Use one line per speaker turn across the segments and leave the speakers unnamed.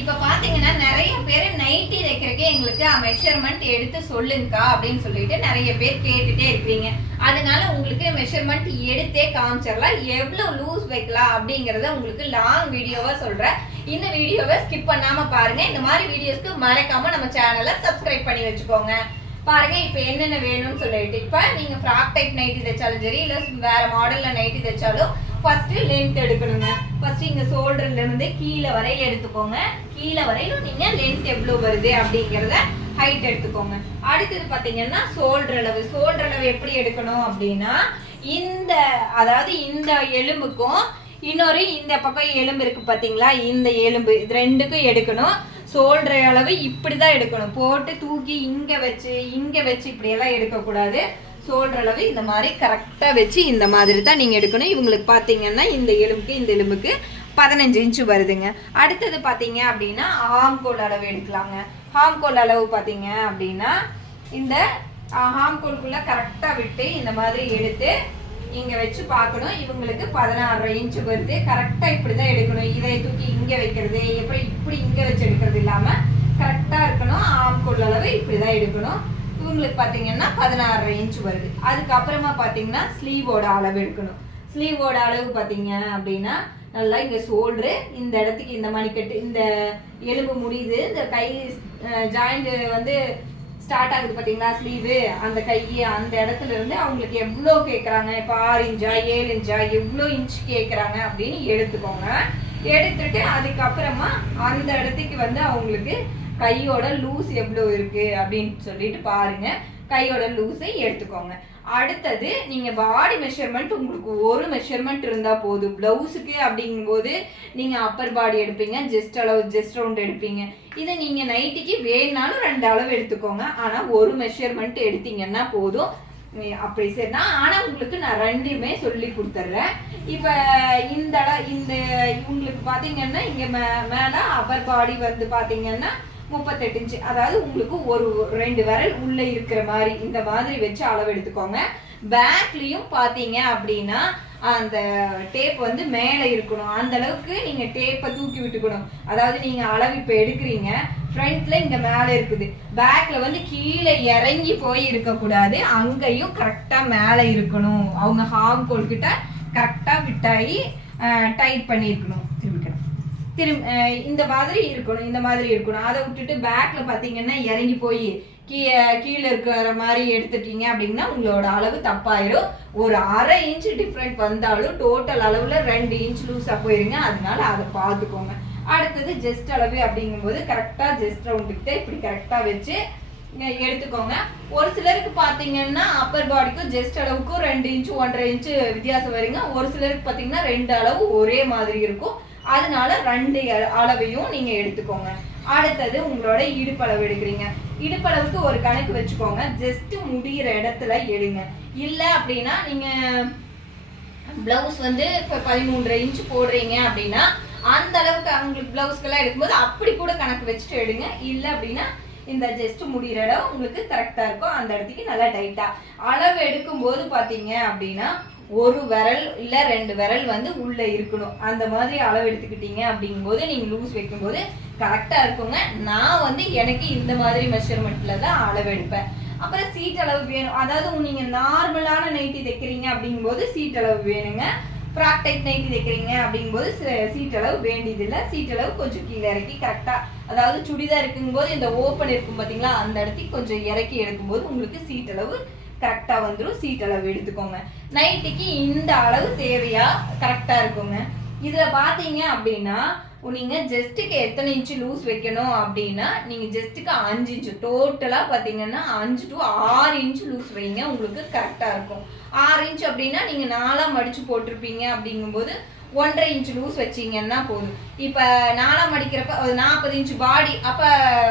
இப்போ பார்த்தீங்கன்னா நிறைய பேர் நைட்டி தைக்கிறதுக்கு எங்களுக்கு மெஷர்மெண்ட் எடுத்து சொல்லுங்கக்கா அப்படின்னு சொல்லிட்டு நிறைய பேர் கேட்டுட்டே இருக்கிறீங்க அதனால உங்களுக்கு மெஷர்மெண்ட் எடுத்தே காமிச்சிடலாம். எவ்வளோ லூஸ் வைக்கலாம் அப்படிங்கிறத உங்களுக்கு லாங் வீடியோவாக சொல்கிறேன் இந்த வீடியோவை ஸ்கிப் பண்ணாமல் பாருங்கள் இந்த மாதிரி வீடியோஸ்க்கு மறக்காமல் நம்ம சேனலை சப்ஸ்கிரைப் பண்ணி வச்சுக்கோங்க. பாருங்க இப்போ என்னென்ன வேணும்னு சொல்லிட்டு. இப்போ நீங்கள் ஃப்ராக் டைப் நைட்டி தைச்சாலும் சரி இல்லை வேறு மாடலில் நைட்டி தைச்சாலும் ஃபர்ஸ்ட் லென்த் எடுக்கணுங்க. ஃபர்ஸ்ட் இங்க ஷோல்டர்ல இருந்து கீழே வரையில எடுத்துக்கோங்க. கீழே வரையிலும் நீங்க லென்த் எவ்வளவு வருது அப்படிங்கறத ஹைட் எடுத்துக்கோங்க. அடுத்தது பாத்தீங்கன்னா ஷோல்டர் அளவு. ஷோல்டர் அளவு எப்படி எடுக்கணும் அப்படின்னா இந்த அதாவது இந்த எலும்புக்கும் இன்னொரு இந்த பக்கம் எலும்பு இருக்கு பாத்தீங்களா? இந்த எலும்பு. இது ரெண்டுக்கும் எடுக்கணும். ஷோல்டர் அளவு இப்படி தான் எடுக்கணும். போட்டு தூக்கி இங்க வச்சு இங்க வச்சு இப்படியெல்லாம் எடுக்கக்கூடாது. ஷோல்டர் அளவு இந்த மாதிரி கரெக்டாக வச்சு இந்த மாதிரி தான் நீங்கள் எடுக்கணும். இவங்களுக்கு பார்த்தீங்கன்னா இந்த எலும்புக்கு இந்த எலும்புக்கு பதினஞ்சு இன்ச்சு வருதுங்க. அடுத்தது பார்த்தீங்க அப்படின்னா ஹாம்கோல் அளவு எடுக்கலாங்க. ஹாம்கோல் அளவு பார்த்தீங்க அப்படின்னா இந்த ஹாம்கோலுக்குள்ளே கரெக்டாக விட்டு இந்த மாதிரி எடுத்து இங்கே வச்சு பார்க்கணும். இவங்களுக்கு பதினாறு இன்ச்சு வருது. கரெக்டாக இப்படி தான் எடுக்கணும். இதை தூக்கி இங்கே வைக்கிறது எப்படி இப்படி இங்கே வச்சு எடுக்கிறது இல்லாமல் கரெக்டாக இருக்கணும். ஆம்கோல் அளவு இப்படி தான் எடுக்கணும். இவங்களுக்கு பார்த்தீங்கன்னா பதினாறு இன்ச் வருது. அதுக்கப்புறமா பார்த்தீங்கன்னா ஸ்லீவோட அளவு எடுக்கணும். ஸ்லீவோட அளவு பார்த்தீங்க அப்படின்னா நல்லா இங்கே சோல்ட்ரு இந்த இடத்துக்கு இந்த மணிக்கட்டு இந்த எலும்பு முடியுது. இந்த கை ஜாயிண்ட் வந்து ஸ்டார்ட் ஆகுது பார்த்தீங்களா ஸ்லீவு அந்த கை அந்த இடத்துல இருந்து அவங்களுக்கு எவ்வளோ கேட்குறாங்க இப்போ ஆறு இன்ச்சா ஏழு இன்ச்சா எவ்வளோ இன்ச் கேட்குறாங்க அப்படின்னு எடுத்துக்கோங்க. எடுத்துட்டு அதுக்கப்புறமா அந்த இடத்துக்கு வந்து அவங்களுக்கு கையோட லூஸ் எவ்வளோ இருக்கு அப்படின்னு சொல்லிட்டு பாருங்க. கையோட லூஸை எடுத்துக்கோங்க. அடுத்தது நீங்க பாடி மெஷர்மெண்ட் உங்களுக்கு ஒரு மெஷர்மெண்ட் இருந்தா போதும். பிளவுஸுக்கு அப்படிங்கும்போது நீங்க அப்பர் பாடி எடுப்பீங்க ஜெஸ்ட் அளவு ஜெஸ்ட் ரவுண்ட் எடுப்பீங்க. இதை நீங்க நைட்டிக்கு வேணாலும் ரெண்டு அளவு எடுத்துக்கோங்க. ஆனா ஒரு மெஷர்மெண்ட் எடுத்தீங்கன்னா போதும். அப்படி சரினா ஆனா உங்களுக்கு நான் ரெண்டுமே சொல்லி கொடுத்துட்றேன் இப்ப இந்த இந்த உங்களுக்கு பாத்தீங்கன்னா இங்க மே- மேல அப்பர் பாடி வந்து பாத்தீங்கன்னா முப்பத்தெட்டு இன்ச்சு அதாவது உங்களுக்கு ஒரு ரெண்டு விரல் உள்ள இருக்கிற மாதிரி இந்த மாதிரி வச்சு அளவு எடுத்துக்கோங்க. பேக்லயும் பாத்தீங்க அப்படின்னா அந்த டேப் வந்து மேலே இருக்கணும். அந்த அளவுக்கு நீங்க டேப்பை தூக்கி விட்டுக்கணும். அதாவது நீங்க அளவு இப்போ எடுக்கிறீங்க ஃப்ரண்ட்ல இங்க மேலே இருக்குது. பேக்ல வந்து கீழே இறங்கி போய் இருக்கக்கூடாது. அங்கேயும் கரெக்டா மேலே இருக்கணும். அவங்க ஹார்ம் கோல் கிட்ட கரெக்டா விட்டாயி டைட் பண்ணியிருக்கணும். திரும்ப இந்த மாதிரி இருக்கணும் இந்த மாதிரி இருக்கணும். அதை விட்டுட்டு பேக்கில் பார்த்தீங்கன்னா இறங்கி போய் கீழே கீழே இருக்கிற மாதிரி எடுத்துட்டீங்க அப்படின்னா உங்களோட அளவு தப்பாயிரும். ஒரு அரை இன்ச் டிஃப்ரெண்ட் வந்தாலும் டோட்டல் அளவில் ரெண்டு இன்ச் லூஸாக போயிருங்க. அதனால அதை பார்த்துக்கோங்க. அடுத்தது ஜஸ்ட் அளவு அப்படிங்கும்போது கரெக்டாக ஜஸ்ட் ரவுண்டுக்கிட்ட இப்படி கரெக்டாக வச்சு எடுத்துக்கோங்க. ஒரு சிலருக்கு பார்த்தீங்கன்னா அப்பர் பாடிக்கும் ஜஸ்ட் அளவுக்கும் ரெண்டு இன்ச்சு ஒன்றரை இன்ச்சு வித்தியாசம் வருங்க. ஒரு சிலருக்கு பார்த்தீங்கன்னா ரெண்டு அளவு ஒரே மாதிரி இருக்கும். அதனால ரெண்டு அளவையும் நீங்க எடுத்துக்கோங்க. அடுத்தது உங்களோட இடுப்பளவு எடுக்கிறீங்க. இடுப்பளவுக்கு ஒரு கணக்கு வச்சுக்கோங்க. ஜஸ்ட் முடிகிற இடத்துல எடுங்க. இல்லை அப்படின்னா நீங்க பிளவுஸ் வந்து இப்போ பதிமூன்றரை இன்ச் போடுறீங்க அப்படின்னா அந்த அளவுக்கு அவங்களுக்கு பிளவுஸ்க்கெல்லாம் எடுக்கும்போது அப்படி கூட கணக்கு வச்சுட்டு எடுங்க. இல்லை அப்படின்னா இந்த ஜஸ்ட் முடிகிற இடம் உங்களுக்கு கரெக்டாக இருக்கும். அந்த இடத்துக்கு நல்லா டைட்டாக அளவு எடுக்கும்போது பார்த்தீங்க அப்படின்னா ஒரு விரல் இல்லை ரெண்டு விரல் வந்து உள்ளே இருக்கணும். அந்த மாதிரி அளவு எடுத்துக்கிட்டீங்க அப்படிங்கும்போது நீங்கள் லூஸ் வைக்கும்போது கரெக்டாக இருக்குங்க. நான் வந்து எனக்கு இந்த மாதிரி மெஷர்மெண்ட்டில் தான் அளவு எடுப்பேன் அப்புறம் சீட் அளவு வேணும். அதாவது நீங்கள் நார்மலான நைட்டி தைக்கிறீங்க அப்படிங்கும்போது சீட் அளவு வேணுங்க. ஃப்ராக் டைப் நைட்டி தைக்கிறீங்க அப்படிங்கும்போது சீட் அளவு வேண்டியதில்லை சீட் அளவு கொஞ்சம் கீழே இறக்கி கரெக்டாக அதாவது சுடிதார் இருக்கும்போது இந்த ஓப்பன் இருக்கும் பார்த்தீங்களா அந்த இடத்துக்கு கொஞ்சம் இறக்கி எடுக்கும்போது உங்களுக்கு சீட் அளவு கரெக்டாக வந்துடும் சீட் அளவு எடுத்துக்கோங்க. நைட்டுக்கு இந்த அளவு தேவையா? கரெக்டாக இருக்குங்க. இதில் பார்த்தீங்க அப்படின்னா நீங்கள் ஜஸ்ட்டுக்கு எத்தனை இன்ச்சு லூஸ் வைக்கணும் அப்படின்னா நீங்கள் ஜஸ்ட்டுக்கு அஞ்சு இன்ச்சு டோட்டலாக பார்த்தீங்கன்னா அஞ்சு டு ஆறு இன்ச் லூஸ் வைங்க. உங்களுக்கு கரெக்டாக இருக்கும். ஆறு இன்ச் அப்படின்னா நீங்கள் நாலாக மடித்து போட்டிருப்பீங்க அப்படிங்கும்போது ஒன்றரை இன்ச் லூஸ் வச்சீங்கன்னா போதும். இப்போ நாலாம் அடிக்கிறப்ப ஒரு நாற்பது இன்ச் பாடி அப்போ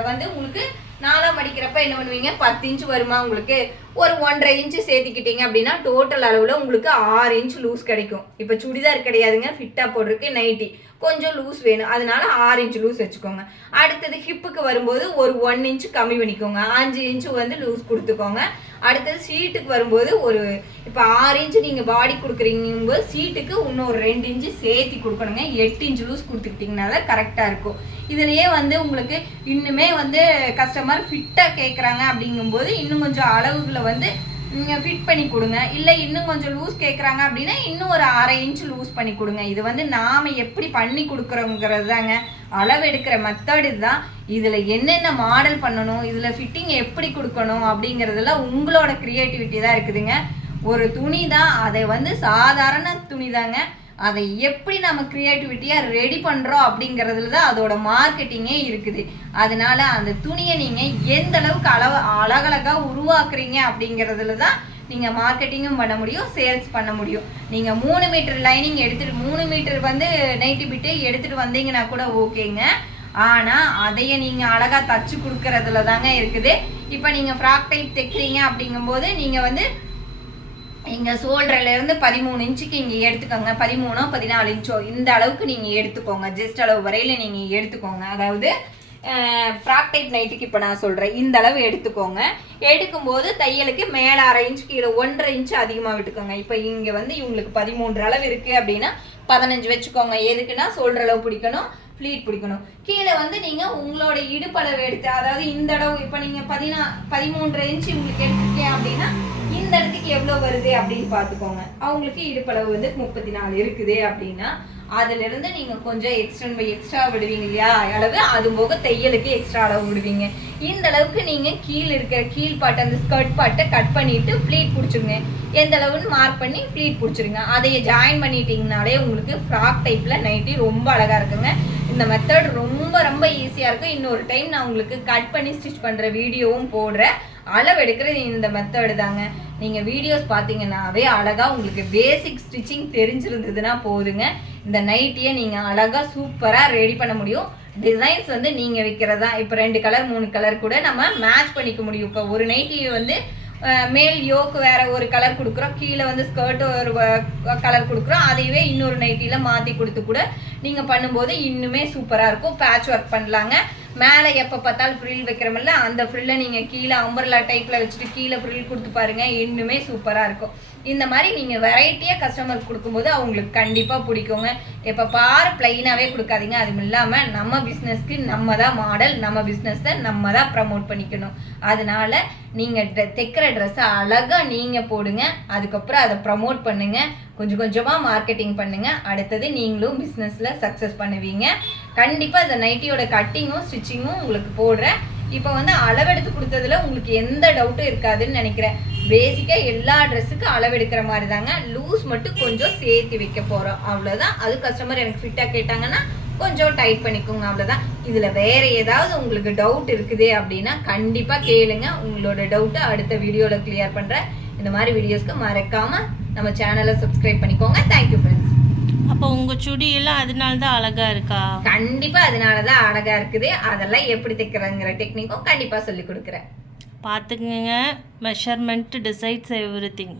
வந்து உங்களுக்கு நாலாம் அடிக்கிறப்ப என்ன பண்ணுவீங்க? பத்து இன்ச் வருமா உங்களுக்கு? ஒரு ஒன்றரை இன்ச்சு சேர்த்துக்கிட்டீங்க அப்படின்னா டோட்டல் அளவில் உங்களுக்கு ஆறு இன்ச் லூஸ் கிடைக்கும். இப்போ சுடிதார் கிடையாதுங்க ஃபிட்டாக போடுறதுக்கு நைட்டி கொஞ்சம் லூஸ் வேணும். அதனால ஆறு இன்ச் லூஸ் வச்சுக்கோங்க. அடுத்தது ஹிப்புக்கு வரும்போது ஒரு ஒன் இன்ச் கம்மி பண்ணிக்கோங்க. அஞ்சு இன்ச்சு வந்து லூஸ் கொடுத்துக்கோங்க. அடுத்தது சீட்டுக்கு வரும்போது ஒரு இப்போ ஆறு இன்ச்சு நீங்கள் பாடி கொடுக்குறீங்கும்போது சீட்டுக்கு இன்னும் ஒரு ரெண்டு இன்ச்சு சேர்த்தி கொடுக்கணுங்க. எட்டு இன்ச்சு லூஸ் கொடுத்துக்கிட்டிங்கன்னா தான் கரெக்டாக இருக்கும். இதுலேயே வந்து உங்களுக்கு இன்னுமே வந்து கஸ்டமர் ஃபிட்டாக கேட்குறாங்க அப்படிங்கும்போது இன்னும் கொஞ்சம் அளவுகளை வந்து ஃபிட் பண்ணி கொடுங்க. இல்லை இன்னும் கொஞ்சம் லூஸ் கேட்குறாங்க அப்படின்னா இன்னும் ஒரு அரை இன்ச் லூஸ் பண்ணி கொடுங்க. இது வந்து நாம் எப்படி பண்ணி கொடுக்குறோங்கிறது தாங்க அளவு எடுக்கிற மெத்தடு தான் இதில் என்னென்ன மாடல் பண்ணணும் இதில் ஃபிட்டிங் எப்படி கொடுக்கணும் அப்படிங்கிறதுலாம் உங்களோட க்ரியேட்டிவிட்டி தான் இருக்குதுங்க. ஒரு துணி தான் அதை வந்து சாதாரண துணி தாங்க அதை எப்படி நம்ம க்ரியேட்டிவிட்டியாக ரெடி பண்ணுறோம் அப்படிங்கிறதுல தான் அதோட மார்க்கெட்டிங்கே இருக்குது. அதனால அந்த துணியை நீங்கள் எந்த அளவுக்கு அளவு அழகழகாக உருவாக்குறீங்க அப்படிங்கிறதுல தான் நீங்கள் மார்க்கெட்டிங்கும் பண்ண முடியும் சேல்ஸ் பண்ண முடியும். நீங்கள் மூணு மீட்டர் லைனிங் எடுத்துகிட்டு மூணு மீட்டர் வந்து நைட்டி பிட்டு எடுத்துகிட்டு வந்தீங்கன்னா கூட ஓகேங்க. ஆனால் அதையே நீங்கள் அழகாக தச்சு கொடுக்கறதுல தாங்க இருக்குது. இப்போ நீங்கள் ஃப்ராக் டைப் தைக்கிறீங்க அப்படிங்கும்போது நீங்கள் வந்து இங்கே சோல்டர்லேருந்து பதிமூணு இன்ச்சுக்கு இங்கே எடுத்துக்கோங்க. பதிமூணோ பதினாலு இன்ச்சோ இந்த அளவுக்கு நீங்கள் எடுத்துக்கோங்க. ஜஸ்ட் அளவு வரையில் நீங்கள் எடுத்துக்கோங்க. அதாவது ஃப்ராக் டைப் நைட்டுக்கு இப்போ நான் சொல்கிறேன் இந்த அளவு எடுத்துக்கோங்க. எடுக்கும்போது தையலுக்கு மேலே அரை இன்ச் கீழே ஒன்றரை இன்ச் அதிகமாக விட்டுக்கோங்க. இப்போ இங்கே வந்து இவங்களுக்கு பதிமூன்று அளவு இருக்குது அப்படின்னா பதினஞ்சு வச்சுக்கோங்க. எதுக்குன்னா சொல்கிற அளவு பிடிக்கணும் ப்ளீட் பிடிக்கணும். கீழே வந்து நீங்கள் உங்களோட இடுப்பளவு எடுத்து அதாவது இந்த அளவு இப்போ நீங்கள் பதினா பதிமூன்றரை இன்ச் உங்களுக்கு எடுத்துருக்கீங்க அப்படின்னா இந்த இடத்துக்கு எவ்வளோ வருது அப்படின்னு பார்த்துக்கோங்க. அவங்களுக்கு இடுப்பளவு வந்து முப்பத்தி நாலு இருக்குது அப்படின்னா அதுல இருந்து நீங்க கொஞ்சம் எக்ஸ்டன் பை எக்ஸ்ட்ரா விடுவீங்க இல்லையா? அளவு அது போக தையலுக்கு எக்ஸ்ட்ரா அளவு விடுவீங்க. இந்த அளவுக்கு நீங்க கீழ் இருக்கிற கீழ் பாட்டை அந்த ஸ்கர்ட் பாட்டை கட் பண்ணிட்டு ப்ளீட் பிடிச்சிருங்க. எந்த அளவுன்னு மார்க் பண்ணி ப்ளீட் பிடிச்சிருங்க. அதையே ஜாயின் பண்ணிட்டீங்கனாலே உங்களுக்கு ஃப்ராக் டைப்ல நைட்டி ரொம்ப அழகா இருக்குங்க. இந்த மெத்தட் ரொம்ப ரொம்ப ஈஸியாக இருக்கும். இன்னொரு டைம் நான் உங்களுக்கு கட் பண்ணி ஸ்டிச் பண்ணுற வீடியோவும் போடுறேன். அளவு எடுக்கிறது இந்த மெத்தடு தாங்க. நீங்கள் வீடியோஸ் பார்த்தீங்கன்னாவே அழகாக உங்களுக்கு பேசிக் ஸ்டிச்சிங் தெரிஞ்சிருந்ததுன்னா போதுங்க. இந்த நைட்டியை நீங்கள் அழகாக சூப்பராக ரெடி பண்ண முடியும். டிசைன்ஸ் வந்து நீங்கள் வைக்கிறதா இப்போ ரெண்டு கலர் மூணு கலர் கூட நம்ம மேட்ச் பண்ணிக்க முடியும். இப்போ ஒரு நைட்டியை வந்து மேல் யோக்கு வேற ஒரு கலர் கொடுக்குறோம். கீழே வந்து ஸ்கர்ட் ஒரு கலர் கொடுக்குறோம். அதையவே இன்னொரு நைட்டியில் மாற்றி கொடுத்து கூட நீங்கள் பண்ணும்போது இன்னுமே சூப்பராக இருக்கும். பேட்ச் ஒர்க் பண்ணலாங்க. மேலே எப்போ பார்த்தாலும் ஃப்ரில் வைக்கிறோமில்ல அந்த ஃப்ரில்லை நீங்கள் கீழே அம்பர்லா டைப்பில் வச்சுட்டு கீழே ஃப்ரில் கொடுத்து பாருங்க இன்னுமே சூப்பராக இருக்கும். இந்த மாதிரி நீங்கள் வெரைட்டியாக கஸ்டமருக்கு கொடுக்கும்போது அவங்களுக்கு கண்டிப்பாக பிடிக்குங்க. எப்போ பார் ப்ளைனாகவே கொடுக்காதீங்க. அதுவும் இல்லாமல் நம்ம பிஸ்னஸ்க்கு நம்ம தான் மாடல் நம்ம பிஸ்னஸை நம்ம தான் ப்ரமோட் பண்ணிக்கணும். அதனால நீங்கள் தைக்கிற ட்ரெஸ்ஸை அழகாக நீங்கள் போடுங்க. அதுக்கப்புறம் அதை ப்ரமோட் பண்ணுங்கள் கொஞ்சம் கொஞ்சமாக மார்க்கெட்டிங் பண்ணுங்கள் அடுத்தது நீங்களும் பிஸ்னஸில் சக்ஸஸ் பண்ணுவீங்க. கண்டிப்பாக இந்த நைட்டியோட கட்டிங்கும் ஸ்டிச்சிங்கும் உங்களுக்கு போடுறேன். இப்போ வந்து அளவெடுத்து கொடுத்ததுல உங்களுக்கு எந்த டவுட்டும் இருக்காதுன்னு நினைக்கிறேன். பேசிக்காக எல்லா ட்ரெஸ்ஸுக்கும் அளவெடுக்கிற மாதிரி தாங்க லூஸ் மட்டும் கொஞ்சம் சேர்த்து வைக்க போகிறோம் அவ்வளோதான் அது கஸ்டமர் எனக்கு ஃபிட்டாக கேட்டாங்கன்னா கொஞ்சம் டைட் பண்ணிக்கோங்க. அவ்வளோதான் இதில் வேற ஏதாவது உங்களுக்கு டவுட் இருக்குது அப்படின்னா கண்டிப்பாக கேளுங்க. உங்களோட டவுட்டை அடுத்த வீடியோவில் கிளியர் பண்ணுறேன் இந்த மாதிரி வீடியோஸ்க்கு மறக்காமல் நம்ம சேனலை சப்ஸ்கிரைப் பண்ணிக்கோங்க. தேங்க்யூ ஃப்ரெண்ட்ஸ்
அப்போ உங்கள் சுடியெல்லாம் அதனால தான் அழகாக இருக்கா?
கண்டிப்பா அதனால தான் அழகா இருக்குது. அதெல்லாம் எப்படி தைக்கிறதுங்கிற டெக்னிக்கும் கண்டிப்பா சொல்லி கொடுக்குறேன்.
பார்த்துக்குங்க மெஷர்மெண்ட் டிசைட்ஸ் எவ்ரி திங்